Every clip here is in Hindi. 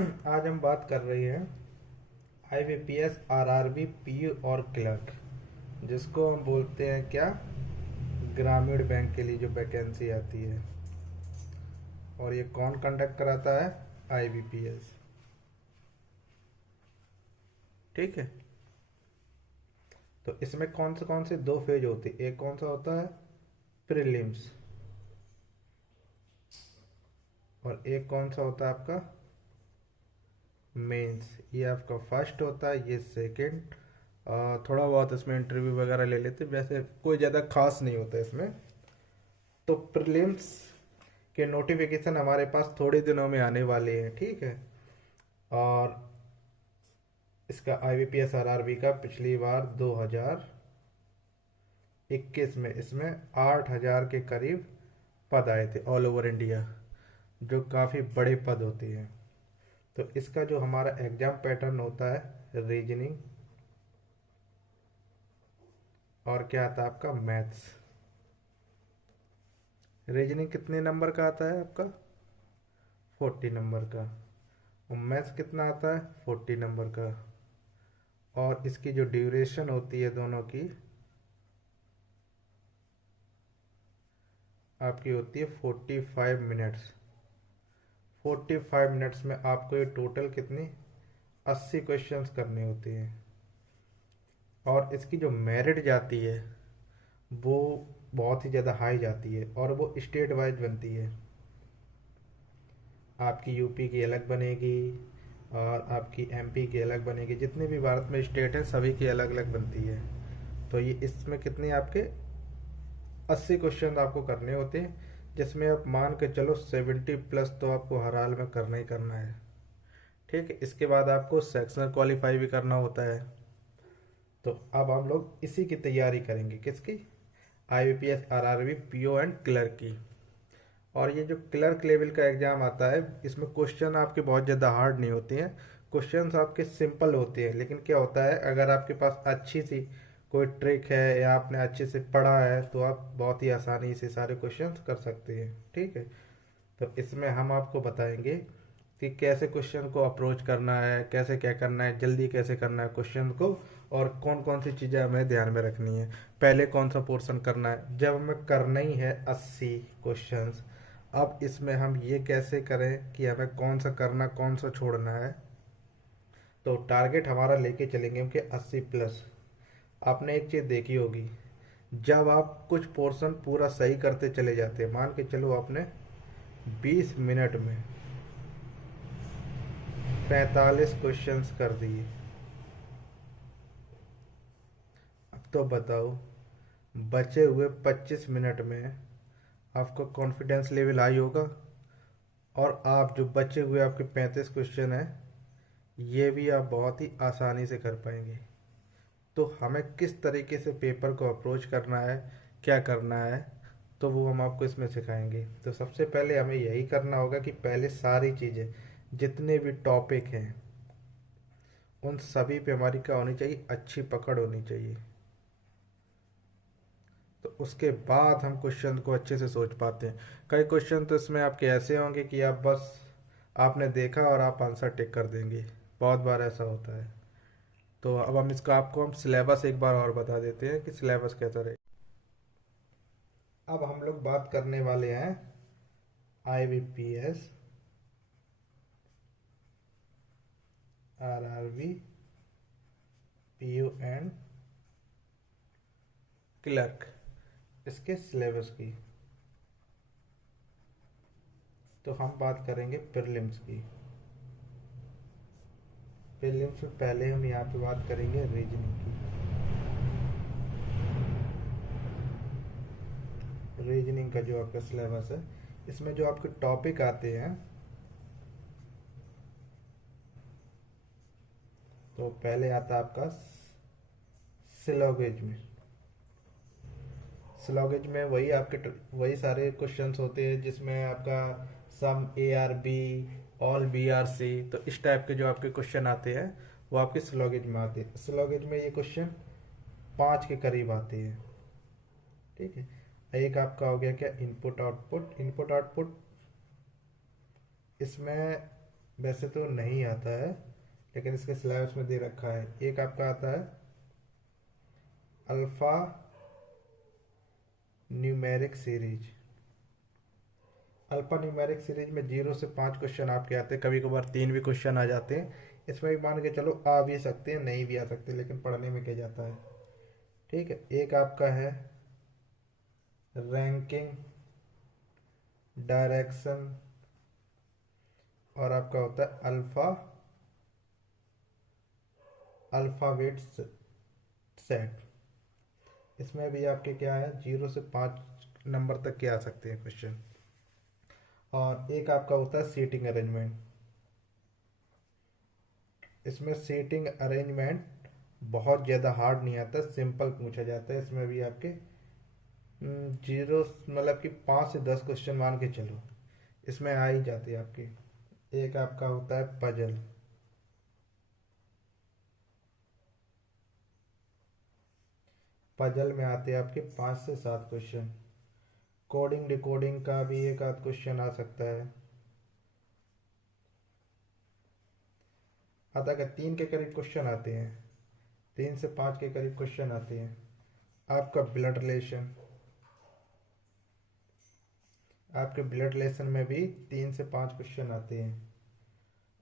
आज हम बात कर रहे हैं आईबीपीएस, आरआरबी, पीयू और क्लर्क, जिसको हम बोलते हैं क्या, ग्रामीण बैंक के लिए जो वैकेंसी आती है। और ये कौन कंडक्ट कराता है? आईबीपीएस। ठीक है। तो इसमें कौन से दो फेज होते हैं। एक कौन सा होता है? प्रीलिम्स। और एक कौन सा होता है आपका? मेंस। ये आपका फर्स्ट होता है, ये सेकंड। थोड़ा बहुत इसमें इंटरव्यू वगैरह ले लेते, वैसे कोई ज़्यादा खास नहीं होता इसमें। तो प्रीलिम्स के नोटिफिकेशन हमारे पास थोड़े दिनों में आने वाले हैं। ठीक है। और इसका आईबीपीएस आरआरबी का पिछली बार 2021 में इसमें 8,000 के करीब पद आए थे ऑल ओवर इंडिया, जो काफ़ी बड़े पद होते हैं। तो इसका जो हमारा एग्जाम पैटर्न होता है, रीजनिंग और क्या आता है आपका, मैथ्स। रीजनिंग कितने नंबर का आता है आपका? 40 नंबर का। और मैथ्स कितना आता है? 40 नंबर का। और इसकी जो ड्यूरेशन होती है दोनों की, आपकी होती है 45 मिनट्स। 45 मिनट्स में आपको ये टोटल कितनी, 80 क्वेश्चंस करने होते हैं। और इसकी जो मेरिट जाती है वो बहुत ही ज़्यादा हाई जाती है, और वो स्टेट वाइज बनती है। आपकी यूपी की अलग बनेगी और आपकी एमपी की अलग बनेगी। जितने भी भारत में स्टेट हैं सभी की अलग अलग बनती है। तो ये इसमें कितने आपके 80 क्वेश्चन आपको करने होते हैं, जिसमें आप मान के चलो 70 प्लस तो आपको हर हाल में करना ही करना है। ठीक है। इसके बाद आपको सेक्शनल क्वालिफाई भी करना होता है। तो अब हम लोग इसी की तैयारी करेंगे, किसकी? IBPS, RRB, PO and clerk की। और ये जो क्लर्क लेवल का एग्जाम आता है, इसमें क्वेश्चन आपके बहुत ज़्यादा हार्ड नहीं होते हैं। क्वेश्चंस आपके सिंपल होते हैं, लेकिन क्या होता है, अगर आपके पास अच्छी सी कोई ट्रिक है या आपने अच्छे से पढ़ा है तो आप बहुत ही आसानी से सारे क्वेश्चंस कर सकते हैं। ठीक है। तो इसमें हम आपको बताएंगे कि कैसे क्वेश्चन को अप्रोच करना है, कैसे क्या करना है, जल्दी कैसे करना है क्वेश्चन को, और कौन कौन सी चीज़ें हमें ध्यान में रखनी है। पहले कौन सा पोर्शन करना है, जब हमें करना ही है 80 क्वेश्चंस। अब इसमें हम ये कैसे करें कि हमें कौन सा करना, कौन सा छोड़ना है। तो टारगेट हमारा लेके चलेंगे कि 80 प्लस। आपने एक चीज़ देखी होगी, जब आप कुछ पोर्शन पूरा सही करते चले जाते हैं, मान के चलो आपने 20 मिनट में 45 क्वेश्चंस कर दिए, अब तो बताओ बचे हुए 25 मिनट में आपका कॉन्फिडेंस लेवल हाई होगा, और आप जो बचे हुए आपके 35 क्वेश्चन हैं ये भी आप बहुत ही आसानी से कर पाएंगे। तो हमें किस तरीके से पेपर को अप्रोच करना है, क्या करना है, तो वो हम आपको इसमें सिखाएंगे। तो सबसे पहले हमें यही करना होगा कि पहले सारी चीज़ें, जितने भी टॉपिक हैं, उन सभी पे हमारी क्या होनी चाहिए, अच्छी पकड़ होनी चाहिए। तो उसके बाद हम क्वेश्चन को अच्छे से सोच पाते हैं। कई क्वेश्चन तो इसमें आपके ऐसे होंगे कि आप बस आपने देखा और आप आंसर टिक कर देंगे, बहुत बार ऐसा होता है। तो अब हम इसका आपको हम सिलेबस एक बार और बता देते हैं कि सिलेबस कैसा रहेगा। अब हम लोग बात करने वाले हैं IBPS, RRB, PO and clerk, इसके सिलेबस की। तो हम बात करेंगे प्रीलिम्स की। प्रीलिम्स में पहले हम यहाँ पे बात करेंगे रीजनिंग की। रीजनिंग का जो आपका सिलेबस है, इसमें जो आपके टॉपिक आते हैं, तो पहले आता है आपका सिलोगिज्म। सिलोगिज्म में वही आपके वही सारे क्वेश्चंस होते हैं जिसमें आपका sum A are B, all B are C, तो इस टाइप के जो आपके क्वेश्चन आते हैं वो आपके सिलोगिज्म में आते हैं। सिलोगिज्म में ये क्वेश्चन 5 के करीब आते हैं। ठीक है। एक आपका हो गया क्या, इनपुट आउटपुट। इनपुट आउटपुट, इसमें वैसे तो नहीं आता है, लेकिन इसके सिलेबस में दे रखा है। एक आपका आता है alpha numeric series. Alpha numeric series में 0 से 5 क्वेश्चन आपके आते हैं, कभी कभार 3 भी क्वेश्चन आ जाते हैं। इसमें भी मान के चलो आ भी सकते हैं, नहीं भी आ सकते, लेकिन पढ़ने में क्या जाता है। ठीक है, एक आपका है रैंकिंग डायरेक्शन, और आपका होता है अल्फाबेट सेट। इसमें भी आपके क्या है, 0 से 5 नंबर तक के आ सकते हैं क्वेश्चन। और एक आपका होता है सीटिंग अरेंजमेंट। इसमें सीटिंग अरेंजमेंट बहुत ज़्यादा हार्ड नहीं आता, सिंपल पूछा जाता है। इसमें भी आपके 5 से 10 क्वेश्चन मान के चलो, इसमें आ ही जाती है आपकी। एक आपका होता है पजल। पजल में आते हैं आपके 5 से 7 क्वेश्चन। कोडिंग डिकोडिंग का भी एक आध क्वेश्चन आ सकता है। आता का 3 के करीब क्वेश्चन आते हैं, 3 से 5 के करीब क्वेश्चन आते हैं। आपका ब्लड रिलेशन, आपके ब्लड रिलेशन में भी 3 से 5 क्वेश्चन आते हैं।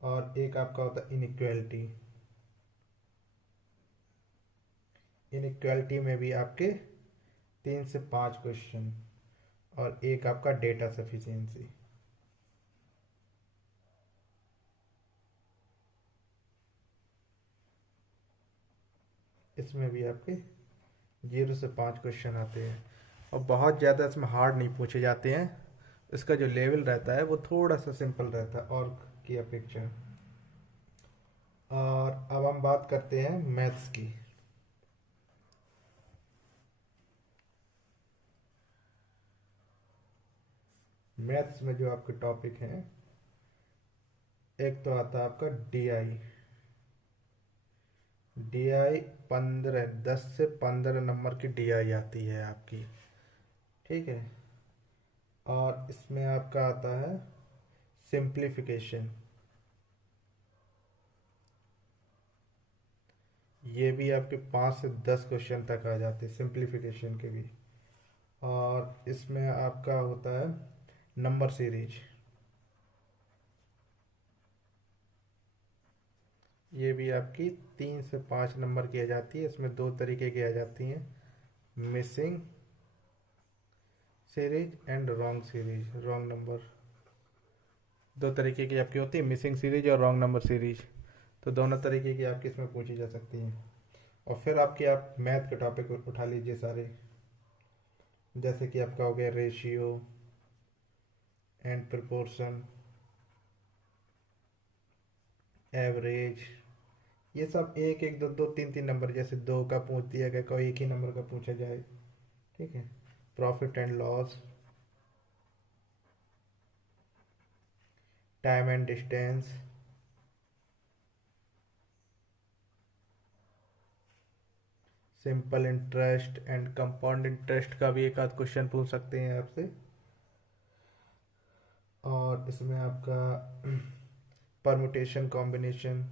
और एक आपका होता है इनइक्वालिटी। इनइक्वालिटी में भी आपके 3 से 5 क्वेश्चन। और एक आपका डेटा सफिशिएंसी। इसमें भी आपके 0 से 5 क्वेश्चन आते हैं, और बहुत ज़्यादा इसमें हार्ड नहीं पूछे जाते हैं। इसका जो लेवल रहता है वो थोड़ा सा सिंपल रहता है और की अपेक्षा। और अब हम बात करते हैं मैथ्स की। मैथ्स में जो आपके टॉपिक हैं, एक तो आता है आपका डीआई। डीआई 10 से 15 नंबर की डीआई आती है आपकी। ठीक है, और इसमें आपका आता है सिंप्लीफिकेशन। ये भी आपके 5 से 10 क्वेश्चन तक आ जाते हैं सिंप्लीफिकेशन के भी। और इसमें आपका होता है नंबर सीरीज। ये भी आपकी 3 से 5 नंबर की आ जाती है। इसमें 2 तरीके की आ जाती हैं, missing series and wrong series, wrong number. 2 तरीके की आपकी होती है, मिसिंग सीरीज और रॉन्ग नंबर सीरीज। तो दोनों तरीके की आपकी इसमें पूछी जा सकती हैं। और फिर आपके आप मैथ के टॉपिक उठा लीजिए सारे, जैसे कि आपका हो गया रेशियो एंड प्रपोर्शन, एवरेज। ये सब एक एक दो दो 3 3 नंबर, जैसे 2 का पूछ दिया गया, कोई एक ही नंबर का पूछा जाए। ठीक है, profit and loss, time and distance, simple interest and compound interest का भी एक आध क्वेश्चन पूछ सकते हैं आपसे। और इसमें आपका परमुटेशन कॉम्बिनेशन,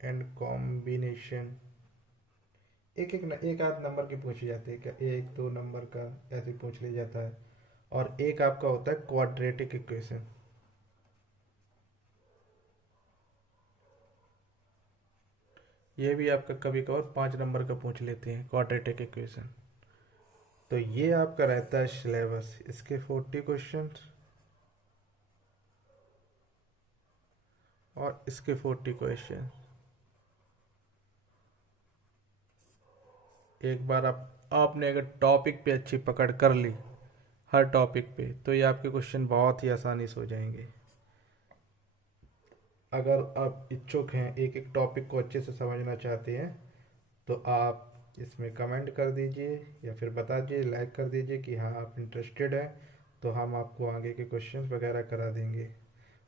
एंड कॉम्बिनेशन, एक आध नंबर की पूछी जाती है, क्या 1 2 नंबर का ऐसे पूछ लिया जाता है। और एक आपका होता है क्वाड्रेटिक इक्वेशन। ये भी आपका कभी कभार 5 नंबर का पूछ लेते हैं, क्वाड्रेटिक इक्वेशन। तो ये आपका रहता है सिलेबस, इसके 40 क्वेश्चन और इसके 40 क्वेश्चन। एक बार आपने अगर टॉपिक पे अच्छी पकड़ कर ली हर टॉपिक पे, तो ये आपके क्वेश्चन बहुत ही आसानी से हो जाएंगे। अगर आप इच्छुक हैं, एक एक टॉपिक को अच्छे से समझना चाहते हैं, तो आप इसमें कमेंट कर दीजिए या फिर बता दीजिए, लाइक कर दीजिए कि हाँ आप इंटरेस्टेड हैं, तो हम आपको आगे के क्वेश्चंस वगैरह करा देंगे।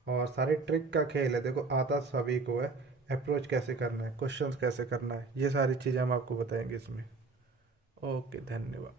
और सारे ट्रिक का खेल है, देखो आता सभी को है, अप्रोच कैसे करना है, क्वेश्चंस कैसे करना है, ये सारी चीज़ें हम आपको बताएंगे इसमें। ओके, धन्यवाद।